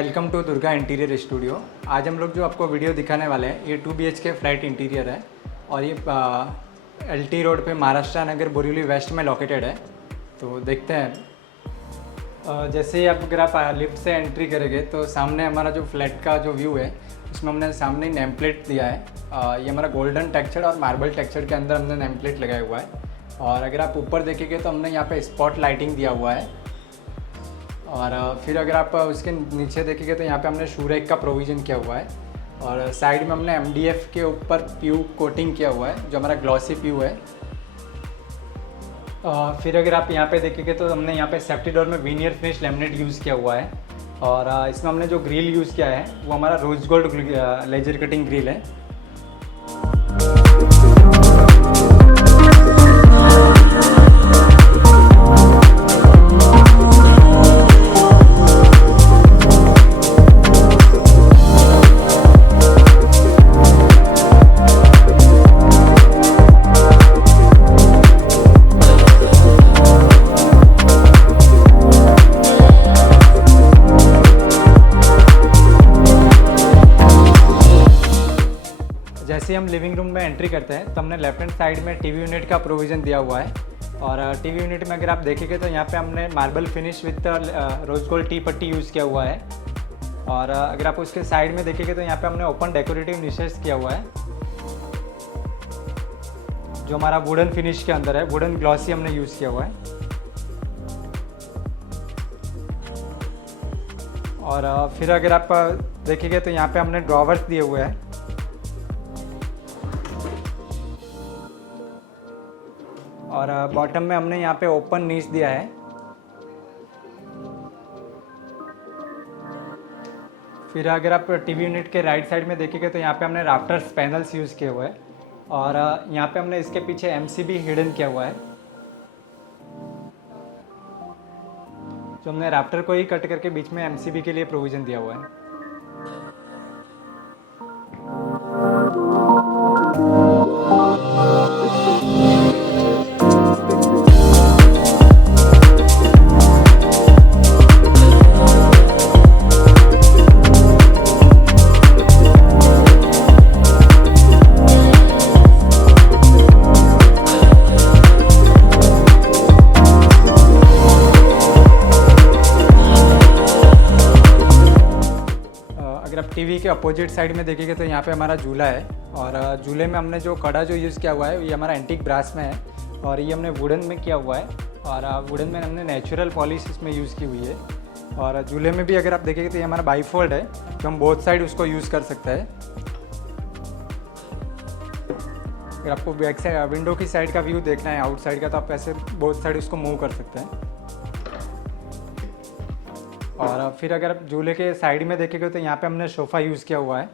Welcome to Durga interior studio. आज हम लोग जो आपको वीडियो दिखाने वाले हैं ये 2 BHK फ्लैट इंटीरियर है और ये LT रोड पे महाराष्ट्र नगर बोरीवली वेस्ट में लोकेटेड है। तो देखते हैं जैसे ही अगर आप लिफ्ट से एंट्री करेंगे तो सामने हमारा जो फ्लैट का जो व्यू है उसमें हमने सामने नेम प्लेट दिया है। ये हमारा गोल्डन टेक्सचर और मार्बल टेक्सचर के अंदर हमने नेम प्लेट लगाया हुआ है। और अगर आप ऊपर देखेंगे तो हमने यहाँ पे स्पॉट लाइटिंग दिया हुआ है। और फिर अगर आप उसके नीचे देखेंगे तो यहाँ पे हमने शू रैक का प्रोविज़न किया हुआ है और साइड में हमने MDF के ऊपर प्यू कोटिंग किया हुआ है जो हमारा ग्लॉसी प्यू है। फिर अगर आप यहाँ पे देखेंगे तो हमने यहाँ पे सेफ्टी डोर में विनियर फिनिश लेमिनेट यूज़ किया हुआ है और इसमें हमने जो ग्रिल यूज़ किया है वो हमारा rose gold laser cutting grill है। जैसे हम लिविंग रूम में एंट्री करते हैं तो हमने लेफ्ट हैंड साइड में टीवी यूनिट का प्रोविज़न दिया हुआ है। और टीवी यूनिट में अगर आप देखेंगे तो यहाँ पे हमने marble finish with rose gold T पट्टी यूज़ किया हुआ है। और अगर आप उसके साइड में देखेंगे तो यहाँ पे हमने ओपन डेकोरेटिव निशेस किया हुआ है जो हमारा वुडन फिनिश के अंदर है। वुडन ग्लॉसी हमने यूज़ किया हुआ है। और फिर अगर आप देखेंगे तो यहाँ पे हमने ड्रॉवर्स दिए हुए हैं। और बॉटम में हमने यहाँ पे ओपन नीच दिया है। फिर अगर आप टीवी यूनिट के राइट साइड में देखेंगे तो यहाँ पे हमने राफ्टर्स पैनल्स यूज़ किए हुए हैं और यहाँ पे हमने इसके पीछे MCB हिडन किया हुआ है जो हमने राफ्टर को ही कट करके बीच में MCB के लिए प्रोविज़न दिया हुआ है। अगर आप टीवी के अपोजिट साइड में देखेंगे तो यहाँ पे हमारा झूला है और झूले में हमने जो कड़ा जो यूज़ किया हुआ है ये हमारा एंटीक ब्रास में है और ये हमने वुडन में किया हुआ है। और वुडन में हमने नेचुरल पॉलिश इसमें यूज़ की हुई है। और झूले में भी अगर आप देखेंगे तो ये हमारा बाईफोल्ड है जो हम बोथ साइड उसको यूज़ कर सकते हैं। अगर आपको बैक साइड विंडो की साइड का व्यू देखना है आउटसाइड का तो आप ऐसे बोथ साइड उसको मूव कर सकते हैं। और फिर अगर आप झूले के साइड में देखेंगे तो यहाँ पे हमने सोफ़ा यूज़ किया हुआ है।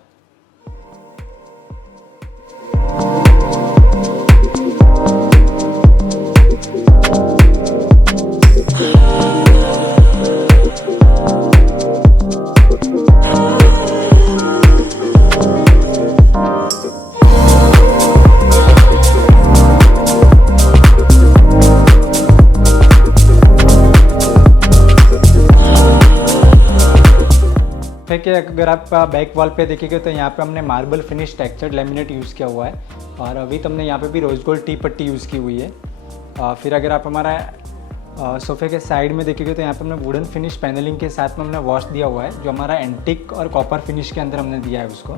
कि अगर आप बैक वॉल पे देखेंगे तो यहाँ पे हमने marble finish textured laminate use किया हुआ है और अभी तो हमने यहाँ पे भी रोज गोल्ड टी पट्टी यूज़ की हुई है। फिर अगर आप हमारा सोफ़े के साइड में देखेंगे तो यहाँ पे हमने वुडन फिनिश पैनलिंग के साथ में हमने वॉश दिया हुआ है जो हमारा एंटीक और कॉपर फिनिश के अंदर हमने दिया है उसको।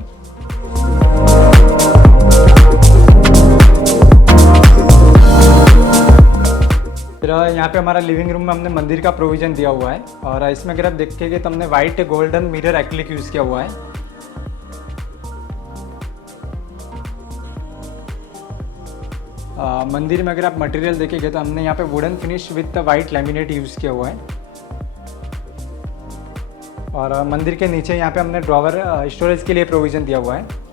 फिर यहाँ पे हमारा लिविंग रूम में हमने मंदिर का प्रोविज़न दिया हुआ है और इसमें अगर आप देखेंगे तो हमने white golden mirror acrylic use किया हुआ है। मंदिर में अगर आप मटेरियल देखेंगे तो हमने यहाँ पे wooden finish with white laminate use किया हुआ है। और मंदिर के नीचे यहाँ पे हमने ड्रॉवर स्टोरेज के लिए प्रोविज़न दिया हुआ है।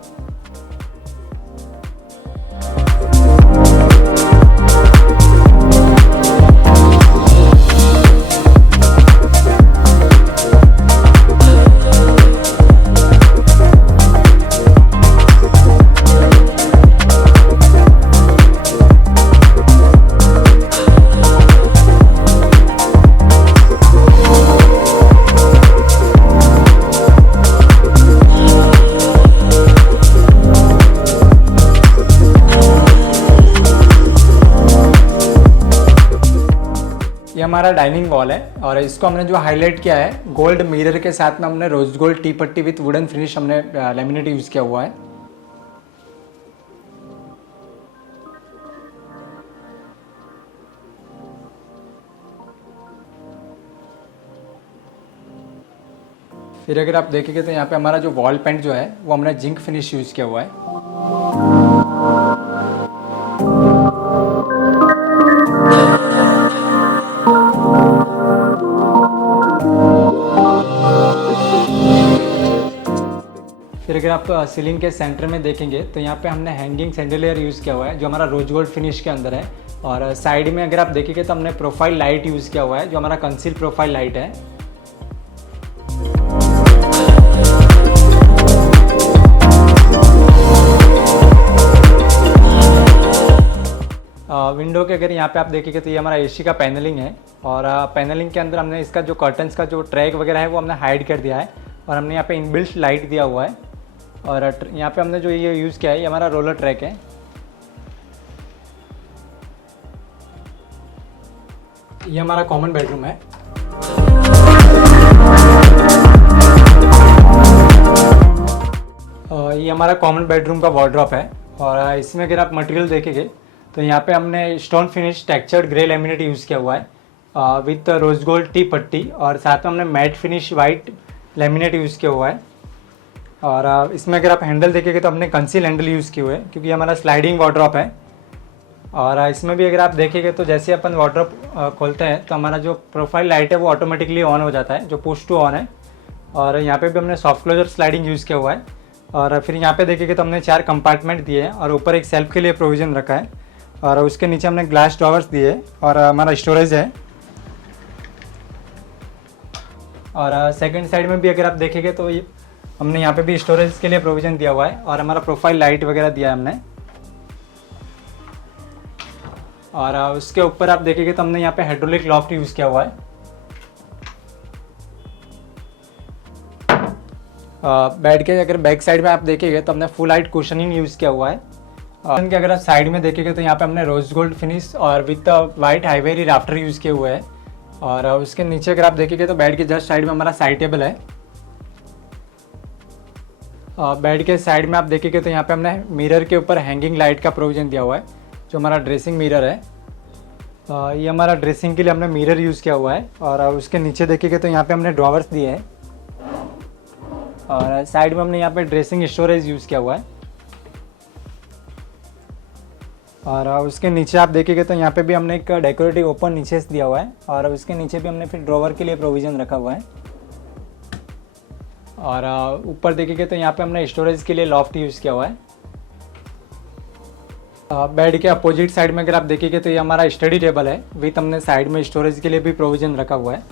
ये हमारा डाइनिंग वॉल है और इसको हमने जो हाईलाइट किया है गोल्ड मिरर के साथ में हमने रोज गोल्ड टी पट्टी विथ वुडन फिनिश हमने लेमिनेट यूज़ किया हुआ है। फिर अगर आप देखेंगे तो यहाँ पे हमारा जो वॉल पेंट जो है वो हमने जिंक फिनिश यूज़ किया हुआ है। फिर अगर आप सीलिंग के सेंटर में देखेंगे तो यहाँ पे हमने हैंगिंग सैंडलियर यूज़ किया हुआ है जो हमारा रोज गोल्ड फिनिश के अंदर है। और साइड में अगर आप देखेंगे तो हमने प्रोफाइल लाइट यूज़ किया हुआ है जो हमारा कंसील प्रोफाइल लाइट है। विंडो के अगर यहाँ पे आप देखेंगे तो ये हमारा एसी का पैनलिंग है और पैनलिंग के अंदर हमने इसका जो कर्टन्स का जो ट्रैक वगैरह है वो हमने हाइड कर दिया है और हमने यहाँ पे इनबिल्ट लाइट दिया हुआ है। और यहाँ पे हमने जो ये यूज़ किया है ये हमारा रोलर ट्रैक है। ये हमारा कॉमन बेडरूम है। ये हमारा कॉमन बेडरूम का वार्डरोब है और इसमें अगर आप मटेरियल देखेंगे तो यहाँ पे हमने stone finish textured grey laminate use किया हुआ है विथ रोज गोल्ड टी पट्टी और साथ में हमने matte finish white laminate use किया हुआ है। और इसमें अगर आप हैंडल देखेंगे तो हमने कंसील हैंडल यूज़ किए हुए हैं क्योंकि हमारा स्लाइडिंग वार्डरोब है। और इसमें भी अगर आप देखेंगे तो जैसे अपन वार्डरोब खोलते हैं तो हमारा जो प्रोफाइल लाइट है वो ऑटोमेटिकली ऑन हो जाता है जो पुश टू ऑन है। और यहाँ पे भी हमने सॉफ्ट क्लोजर स्लाइडिंग यूज़ किया हुआ है। और फिर यहाँ पे देखेंगे तो हमने 4 कंपार्टमेंट दिए हैं और ऊपर एक सेल्फ के लिए प्रोविज़न रखा है और उसके नीचे हमने ग्लास ड्रॉवर्स दिए और हमारा स्टोरेज है। और सेकंड साइड में भी अगर आप देखेंगे तो हमने यहाँ पे भी स्टोरेज के लिए प्रोविज़न दिया हुआ है और हमारा प्रोफाइल लाइट वगैरह दिया है हमने। और उसके ऊपर आप देखेंगे तो हमने यहाँ पे हाइड्रोलिक लॉफ्ट यूज़ किया हुआ है। बेड के अगर बैक साइड में आप देखेंगे तो हमने फुल हाइट कुशनिंग यूज़ किया हुआ है। और अगर आप साइड में देखेंगे तो यहाँ पे हमने रोज गोल्ड फिनिश और विथ वाइट हाईवेरी राफ्टर यूज़ किए हुए हैं। और उसके नीचे अगर आप देखेंगे तो बेड के जस्ट साइड में हमारा साइड टेबल है। बेड के साइड में आप देखेंगे तो यहाँ पे हमने मिरर के ऊपर हैंगिंग लाइट का प्रोविज़न दिया हुआ है जो हमारा ड्रेसिंग मिरर है। ये हमारा ड्रेसिंग के लिए हमने मिरर यूज़ किया हुआ है। और उसके नीचे देखेंगे तो यहाँ पे हमने ड्रॉवर्स दिए हैं और साइड में हमने यहाँ पे ड्रेसिंग स्टोरेज यूज़ किया हुआ है। और उसके नीचे आप देखेंगे तो यहाँ पे भी हमने एक डेकोरेटिव ओपन नीचे से दिया हुआ है और उसके नीचे भी हमने फिर ड्रॉवर के लिए प्रोविज़न रखा हुआ है। और ऊपर देखेंगे तो यहाँ पे हमने स्टोरेज के लिए लॉफ्ट यूज़ किया हुआ है। बेड के अपोजिट साइड में अगर आप देखेंगे तो ये हमारा स्टडी टेबल है विथ हमने साइड में स्टोरेज के लिए भी प्रोविज़न रखा हुआ है।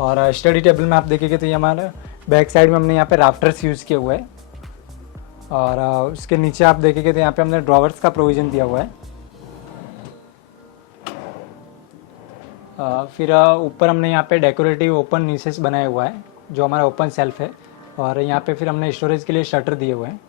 और स्टडी टेबल में आप देखेंगे तो ये हमारा बैक साइड में हमने यहाँ पे राफ्टर्स यूज़ किए हुए हैं। और उसके नीचे आप देखेंगे तो यहाँ पे हमने ड्रॉवर्स का प्रोविज़न दिया हुआ है। फिर ऊपर हमने यहाँ पे डेकोरेटिव ओपन नीसेस बनाया हुआ है जो हमारा ओपन सेल्फ है। और यहाँ पे फिर हमने स्टोरेज के लिए शटर दिए हुए हैं।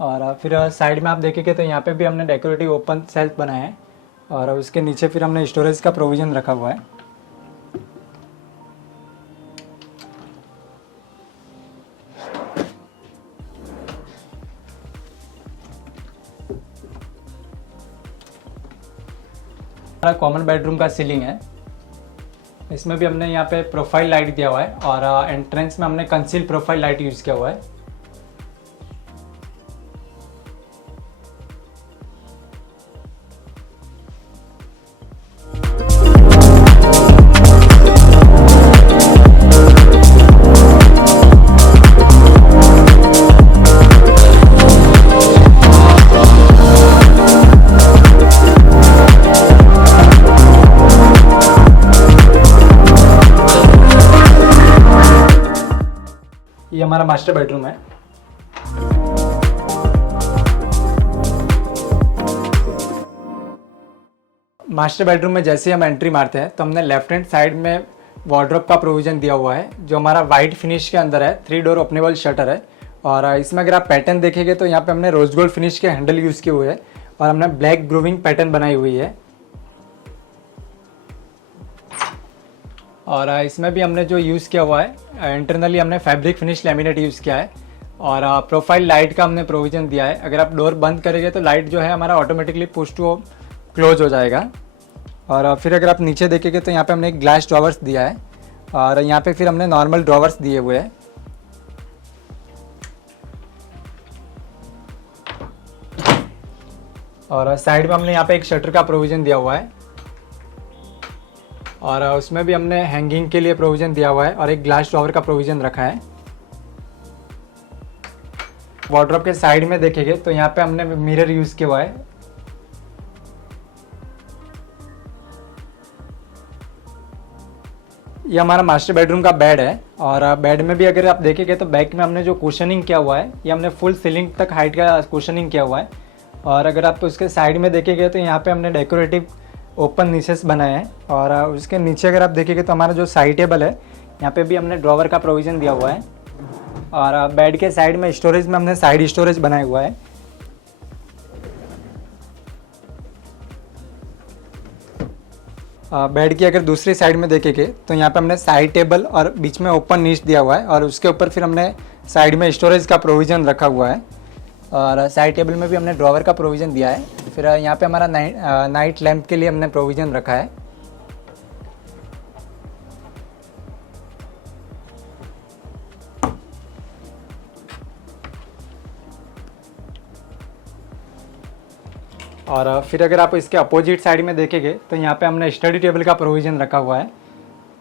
और फिर साइड में आप देखेंगे तो यहाँ पे भी हमने डेकोरेटिव ओपन सेल्फ बनाया है और उसके नीचे फिर हमने स्टोरेज का प्रोविज़न रखा हुआ है। हमारा कॉमन बेडरूम का सीलिंग है। इसमें भी हमने यहाँ पे प्रोफाइल लाइट दिया हुआ है और एंट्रेंस में हमने कंसील प्रोफाइल लाइट यूज़ किया हुआ है। ये हमारा मास्टर बेडरूम है। मास्टर बेडरूम में जैसे ही हम एंट्री मारते हैं तो हमने लेफ्ट हैंड साइड में वार्डरोब का प्रोविज़न दिया हुआ है जो हमारा वाइट फिनिश के अंदर है। 3 डोर ओपनेबल शटर है और इसमें अगर आप पैटर्न देखेंगे तो यहाँ पे हमने रोज गोल्ड फिनिश के हैंडल यूज़ किए हुए हैं और हमने ब्लैक ग्रूविंग पैटर्न बनाई हुई है। और इसमें भी हमने जो यूज़ किया हुआ है इंटरनली हमने फैब्रिक फिनिश लैमिनेट यूज़ किया है और प्रोफाइल लाइट का हमने प्रोविज़न दिया है। अगर आप डोर बंद करेंगे तो लाइट जो है हमारा ऑटोमेटिकली पुश टू क्लोज हो जाएगा। और फिर अगर आप नीचे देखेंगे तो यहाँ पे हमने एक ग्लास ड्रॉवर्स दिया है और यहाँ पे फिर हमने नॉर्मल ड्रॉवर्स दिए हुए हैं। और साइड में हमने यहाँ पे एक शटर का प्रोविज़न दिया हुआ है और उसमें भी हमने हैंगिंग के लिए प्रोविज़न दिया हुआ है और एक ग्लास ड्रॉवर का प्रोविज़न रखा है। वार्डरोब के साइड में देखेंगे तो यहाँ पे हमने मिरर यूज़ किया हुआ है। ये हमारा मास्टर बेडरूम का बेड है और बेड में भी अगर आप देखेंगे तो बैक में हमने जो कुशनिंग किया हुआ है ये हमने फुल सीलिंग तक हाइट का कुशनिंग किया हुआ है। और अगर आप उसके साइड में देखेंगे तो यहाँ पे हमने डेकोरेटिव ओपन नीचेस बनाए हैं और उसके नीचे अगर आप देखेंगे तो हमारा जो साइड टेबल है यहाँ पे भी हमने ड्रॉवर का प्रोविज़न दिया हुआ है। और बेड के साइड में स्टोरेज में हमने साइड स्टोरेज बनाया हुआ है। बेड की अगर दूसरी साइड में देखेंगे तो यहाँ पे हमने साइड टेबल और बीच में ओपन नीच दिया हुआ है और उसके ऊपर फिर हमने साइड में स्टोरेज का प्रोविज़न रखा हुआ है। और साइड टेबल में भी हमने ड्रॉवर का प्रोविज़न दिया है। फिर यहाँ पे हमारा नाइट लैंप के लिए हमने प्रोविज़न रखा है। और फिर अगर आप इसके अपोजिट साइड में देखेंगे तो यहाँ पे हमने स्टडी टेबल का प्रोविज़न रखा हुआ है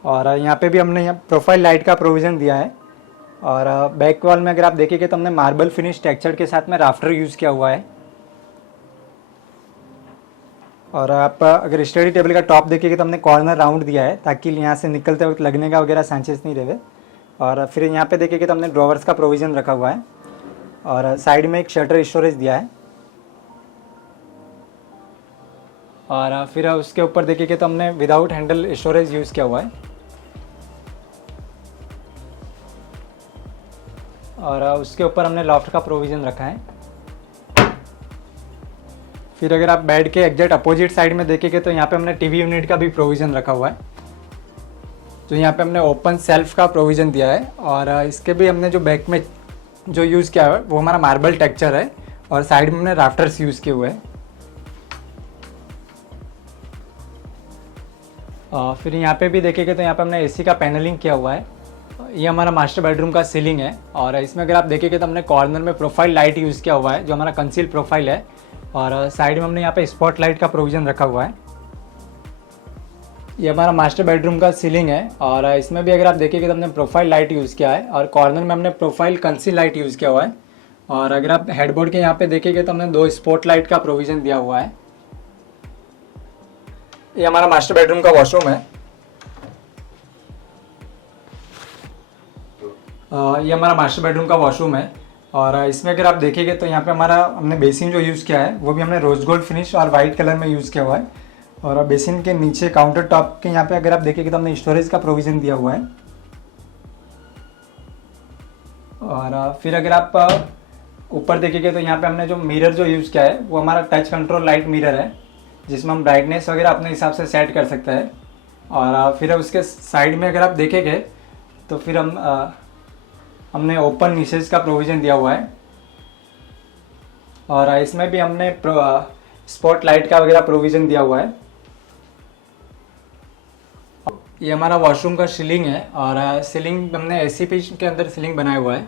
और यहाँ पे भी हमने यहाँ प्रोफाइल लाइट का प्रोविज़न दिया है। और बैक वॉल में अगर आप देखेंगे तो हमने मार्बल फिनिश टेक्सचर के साथ में राफ्टर यूज़ किया हुआ है। और आप अगर स्टडी टेबल का टॉप देखेंगे तो हमने कॉर्नर राउंड दिया है ताकि यहाँ से निकलते वक्त लगने का वगैरह चांसेस नहीं रहे। और फिर यहाँ पे देखेंगे तो हमने ड्रॉवर्स का प्रोविज़न रखा हुआ है और साइड में एक शटर स्टोरेज दिया है। और फिर उसके ऊपर देखेंगे तो हमने विदाउट हैंडल स्टोरेज यूज़ किया हुआ है। और उसके ऊपर हमने लॉफ्ट का प्रोविज़न रखा है। फिर अगर आप बेड के एग्जैक्ट अपोजिट साइड में देखेंगे तो यहाँ पे हमने टीवी यूनिट का भी प्रोविज़न रखा हुआ है। तो यहाँ पे हमने ओपन सेल्फ का प्रोविज़न दिया है और इसके भी हमने जो बैक में जो यूज़ किया है वो हमारा मार्बल टेक्सचर है और साइड में हमने राफ्टर्स यूज़ किए हुए हैं। फिर यहाँ पे भी देखेंगे तो यहाँ पे हमने एसी का पैनलिंग किया हुआ है। ये हमारा मास्टर बेडरूम का सीलिंग है और इसमें अगर आप देखेंगे तो हमने कॉर्नर में प्रोफाइल लाइट यूज़ किया हुआ है जो हमारा कंसील प्रोफाइल है। और साइड में हमने यहाँ पे स्पॉट लाइट का प्रोविज़न रखा हुआ है। ये हमारा मास्टर बेडरूम का सीलिंग है और इसमें भी अगर आप देखेंगे तो हमने प्रोफाइल लाइट यूज़ किया है और कॉर्नर में हमने प्रोफाइल कंसील लाइट यूज़ किया हुआ है। और अगर आप हेडबोर्ड के यहाँ पे देखेंगे तो हमने 2 स्पॉट लाइट का प्रोविज़न दिया हुआ है। ये हमारा मास्टर बेडरूम का वॉशरूम है। ये हमारा मास्टर बेडरूम का वॉशरूम है और इसमें अगर आप देखेंगे तो यहाँ पे हमारा हमने बेसिन जो यूज़ किया है वो भी हमने रोज गोल्ड फिनिश और वाइट कलर में यूज़ किया हुआ है। और बेसिन के नीचे काउंटर टॉप के यहाँ पे अगर आप देखेंगे तो हमने स्टोरेज का प्रोविज़न दिया हुआ है। और फिर अगर आप ऊपर देखेंगे तो यहाँ पे हमने जो मिरर जो यूज़ किया है वो हमारा टच कंट्रोल लाइट मिरर है जिसमें हम ब्राइटनेस वगैरह अपने हिसाब से सेट कर सकते हैं। और फिर उसके साइड में अगर आप देखेंगे तो फिर हमने ओपन नीचेस का प्रोविज़न दिया हुआ है और इसमें भी हमने स्पॉट लाइट का वगैरह प्रोविज़न दिया हुआ है। ये हमारा वॉशरूम का सीलिंग है और सीलिंग हमने एसी पीस के अंदर सीलिंग बनाया हुआ है।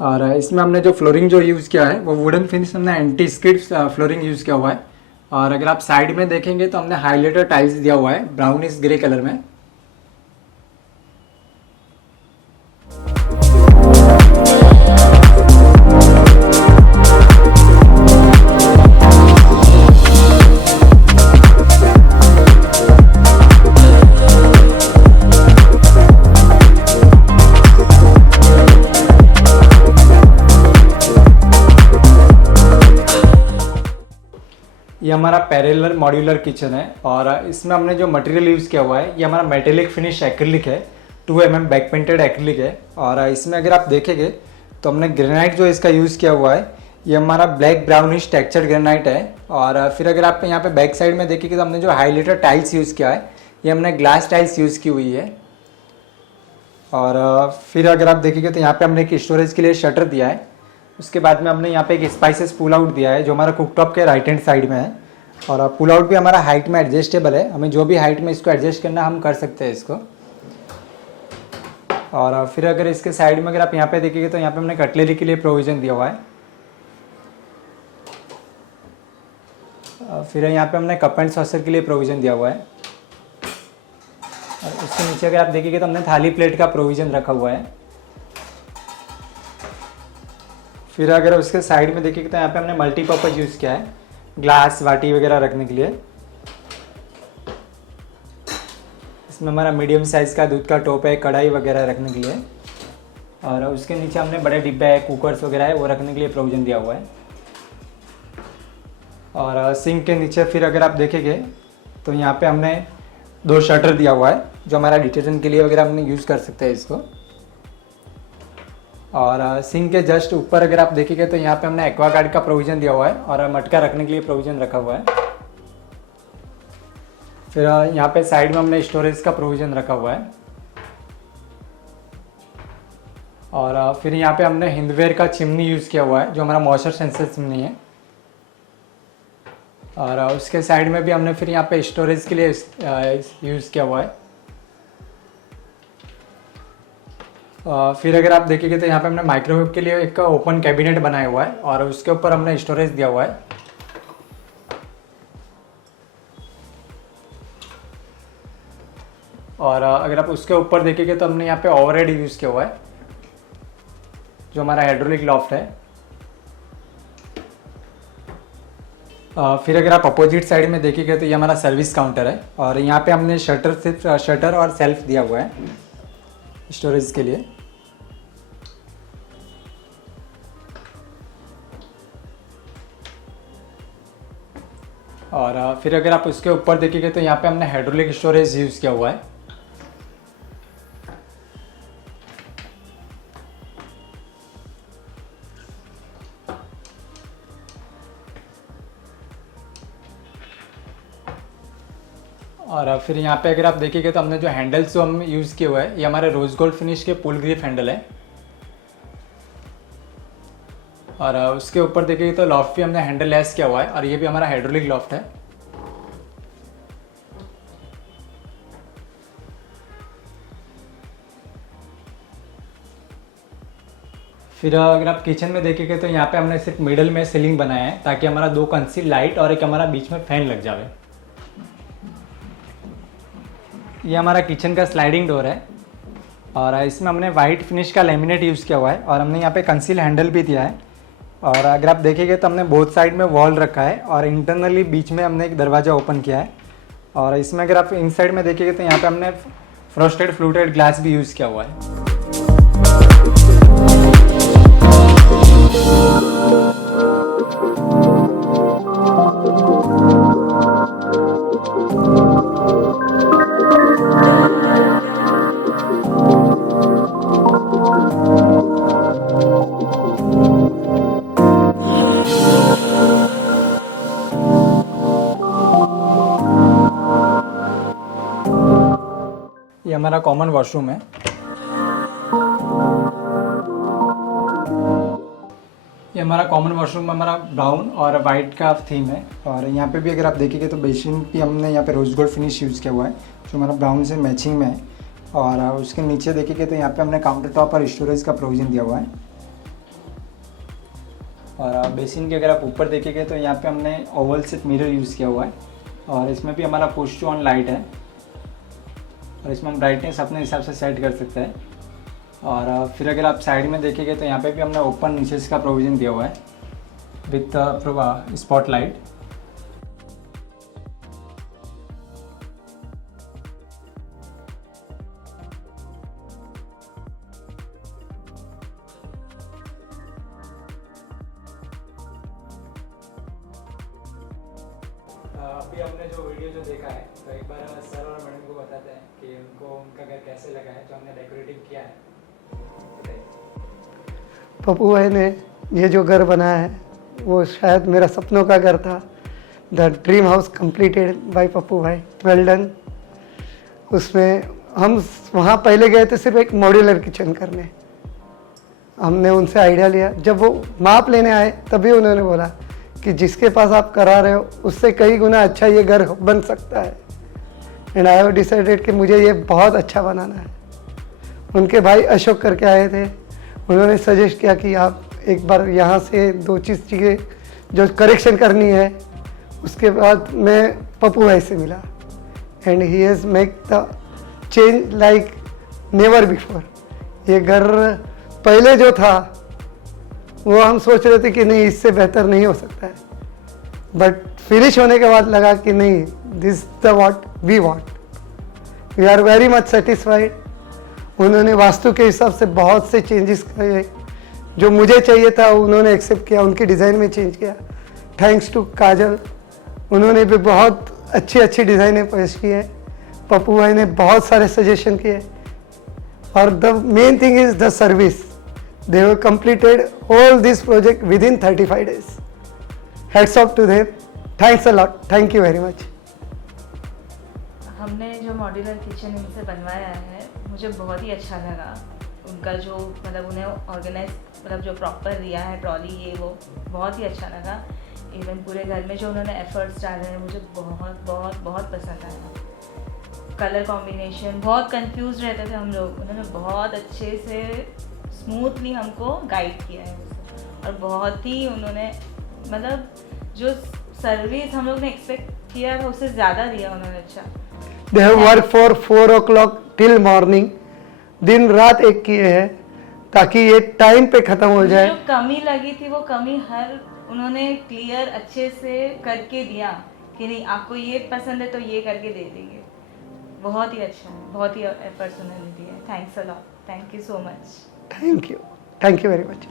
और इसमें हमने जो फ्लोरिंग जो यूज़ किया है वो वुडन फिनिश हमने एंटी स्किड फ्लोरिंग यूज़ किया हुआ है। और अगर आप साइड में देखेंगे तो हमने हाइलाइटर टाइल्स दिया हुआ है ब्राउनिश ग्रे कलर में। ये ये हमारा पैरेलल मॉड्यूलर किचन है और इसमें हमने जो मटेरियल यूज़ किया हुआ है ये हमारा मेटेलिक फिनिश एक्रिलिक है, 2 mm बैक पेंटेड एक्रिलिक है। और इसमें अगर आप देखेंगे तो हमने ग्रेनाइट जो इसका यूज़ किया हुआ है ये हमारा ब्लैक ब्राउनिश टेक्सचर्ड ग्रेनाइट है। और फिर अगर आप यहाँ पे बैक साइड में देखेंगे तो हमने जो हाईलाइटर टाइल्स यूज़ किया है ये हमने ग्लास टाइल्स यूज़ की हुई है। और फिर अगर आप देखेंगे तो यहाँ पे हमने एक स्टोरेज के लिए शटर दिया है। उसके बाद में हमने यहाँ पे एक स्पाइसेस पुल आउट दिया है जो हमारा कुकटॉप के राइट हैंड साइड में है। और पुल आउट भी हमारा हाइट में एडजस्टेबल है, हमें जो भी हाइट में इसको एडजस्ट करना हम कर सकते हैं इसको। और फिर अगर इसके साइड में अगर आप यहाँ पे देखेंगे तो यहाँ पे हमने कटलरी के लिए प्रोविज़न दिया हुआ है। फिर यहाँ पे हमने कप एंड सॉसर के लिए प्रोविज़न दिया हुआ है। और उसके नीचे अगर आप देखेंगे तो हमने थाली प्लेट का प्रोविज़न रखा हुआ है। फिर अगर उसके साइड में देखेंगे तो यहाँ पे हमने मल्टीपर्पज़ यूज़ किया है, ग्लास वाटी वगैरह रखने के लिए। इसमें हमारा मीडियम साइज़ का दूध का टोप है, कढ़ाई वगैरह रखने के लिए। और उसके नीचे हमने बड़े डिब्बे है, कुकर्स वगैरह है वो रखने के लिए प्रोविज़न दिया हुआ है। और सिंक के नीचे फिर अगर आप देखेंगे तो यहाँ पे हमने 2 शटर दिया हुआ है जो हमारा डिटर्जेंट के लिए वगैरह हमने यूज़ कर सकते हैं इसको। और सिंक के जस्ट ऊपर अगर आप देखेंगे तो यहाँ पे हमने एक्वागार्ड का प्रोविज़न दिया हुआ है और मटका रखने के लिए प्रोविज़न रखा हुआ है। फिर यहाँ पे साइड में हमने स्टोरेज का प्रोविज़न रखा हुआ है। और फिर यहाँ पे हमने हिंदवेयर का चिमनी यूज़ किया हुआ है जो हमारा मॉइस्चर सेंसर चिमनी है। और उसके साइड में भी हमने फिर यहाँ पे स्टोरेज के लिए यूज़ किया हुआ है। फिर अगर आप देखेंगे तो यहाँ पे हमने माइक्रोवेव के लिए एक ओपन कैबिनेट बनाया हुआ है और उसके ऊपर हमने स्टोरेज दिया हुआ है। और अगर आप उसके ऊपर देखेंगे तो हमने यहाँ पे ओवरहेड यूज़ किया हुआ है जो हमारा हाइड्रोलिक लॉफ्ट है। फिर अगर आप अपोजिट साइड में देखेंगे तो ये हमारा सर्विस काउंटर है और यहाँ पे हमने शटर और सेल्फ दिया हुआ है स्टोरेज के लिए। और फिर अगर आप उसके ऊपर देखेंगे तो यहाँ पे हमने हाइड्रोलिक स्टोरेज यूज़ किया हुआ है। और फिर यहाँ पे अगर आप देखेंगे तो हमने जो हैंडल्स जो हम यूज़ किए हुए हैं ये हमारे रोज गोल्ड फिनिश के पुल ग्रिप हैंडल है। और उसके ऊपर देखेंगे तो लॉफ्ट भी हमने हैंडल लेस किया हुआ है और ये भी हमारा हाइड्रोलिक लॉफ्ट है। फिर अगर आप किचन में देखेंगे तो यहाँ पे हमने सिर्फ मिडल में सीलिंग बनाया है ताकि हमारा 2 कंसील लाइट और एक हमारा बीच में फैन लग जाए। ये हमारा किचन का स्लाइडिंग डोर है और इसमें हमने वाइट फिनिश का लेमिनेट यूज़ किया हुआ है और हमने यहाँ पे कंसील हैंडल भी दिया है। और अगर आप देखेंगे तो हमने बोथ साइड में वॉल रखा है और इंटरनली बीच में हमने एक दरवाज़ा ओपन किया है। और इसमें अगर आप इन साइड में देखेंगे तो यहाँ पे हमने फ्रोस्टेड फ्लूटेड ग्लास भी यूज़ किया हुआ है। ये हमारा कॉमन वॉशरूम है। ये हमारा कॉमन वॉशरूम हमारा ब्राउन और वाइट का थीम है। और यहाँ पे भी अगर आप देखेंगे तो बेसिन भी हमने यहाँ पे रोज गोल्ड फिनिश यूज़ किया हुआ है जो हमारा ब्राउन से मैचिंग में है। और उसके नीचे देखेंगे तो यहाँ पे हमने काउंटर टॉप और स्टोरेज का प्रोविज़न दिया हुआ है। और बेसिन के अगर आप ऊपर देखेंगे तो यहाँ पे हमने ओवल शेप मिरर यूज़ किया हुआ है और इसमें भी हमारा पुश टू ऑन लाइट है और इसमें हम ब्राइटनेस अपने हिसाब से सेट कर सकते हैं। और फिर अगर आप साइड में देखेंगे तो यहाँ पे भी हमने ओपन नीचेस का प्रोविज़न दिया हुआ है विथ स्पॉट लाइट। अभी हमने जो वीडियो जो देखा है तो एक बार सर और मैडम को बताते हैं कि उनको उनका घर कैसे लगा है जो हमने डेकोरेटिव किया है। पप्पू भाई ने ये जो घर बनाया है वो शायद मेरा सपनों का घर था। The dream house completed by Pappu भाई, वेल डन। उसमें हम वहाँ पहले गए थे सिर्फ एक मॉड्यूलर किचन करने। हमने उनसे आइडिया लिया, जब वो माप लेने आए तभी उन्होंने बोला कि जिसके पास आप करा रहे हो उससे कई गुना अच्छा ये घर बन सकता है। एंड आई हैव डिसाइडेड कि मुझे ये बहुत अच्छा बनाना है। उनके भाई अशोक करके आए थे, उन्होंने सजेस्ट किया कि आप एक बार यहाँ से 2 चीज़ें जो करेक्शन करनी है। उसके बाद मैं पप्पू भाई से मिला and he has make the change like never before. ये घर पहले जो था वो हम सोच रहे थे कि नहीं इससे बेहतर नहीं हो सकता है, बट फिनिश होने के बाद लगा कि नहीं, this the what we want. We are very much satisfied. उन्होंने वास्तु के हिसाब से बहुत से चेंजेस किए, जो मुझे चाहिए था उन्होंने एक्सेप्ट किया, उनकी डिज़ाइन में चेंज किया। थैंक्स टू काजल, उन्होंने भी बहुत अच्छी अच्छी डिज़ाइनें पेश की है। पप्पू भाई ने बहुत सारे सजेशन किए और the main thing is the service. They have completed all this project within 35 days. Hats off to them. Thanks a lot. Thank you very much. हमने जो मॉड्यूलर किचन इनसे बनवाया है मुझे बहुत ही अच्छा लगा। उनका जो मतलब उन्हें ऑर्गेनाइज मतलब जो प्रॉपर दिया है ट्रॉली ये वो बहुत ही अच्छा लगा। इवन पूरे घर में जो उन्होंने एफर्ट्स डाले हैं मुझे बहुत बहुत बहुत पसंद आया। कलर कॉम्बिनेशन बहुत कंफ्यूज रहते थे हम लोग, उन्होंने बहुत अच्छे से स्मूथली हमको गाइड किया है और बहुत ही उन्होंने मतलब जो सर्विस हम लोग ने एक्सपेक्ट किया था उससे ज़्यादा दिया उन्होंने। अच्छा They have worked for 4 o'clock till morning. दिन रात एक किए हैं ताकि ये टाइम पे ख़त्म हो जाए। जो कमी लगी थी वो कमी हर उन्होंने क्लियर अच्छे से करके दिया कि नहीं आपको ये पसंद है तो ये करके दे देंगे। बहुत ही अच्छा है, बहुत ही एफर्ट्स उन्होंने दिए। Thanks a lot, thank you so much. Thank you very much.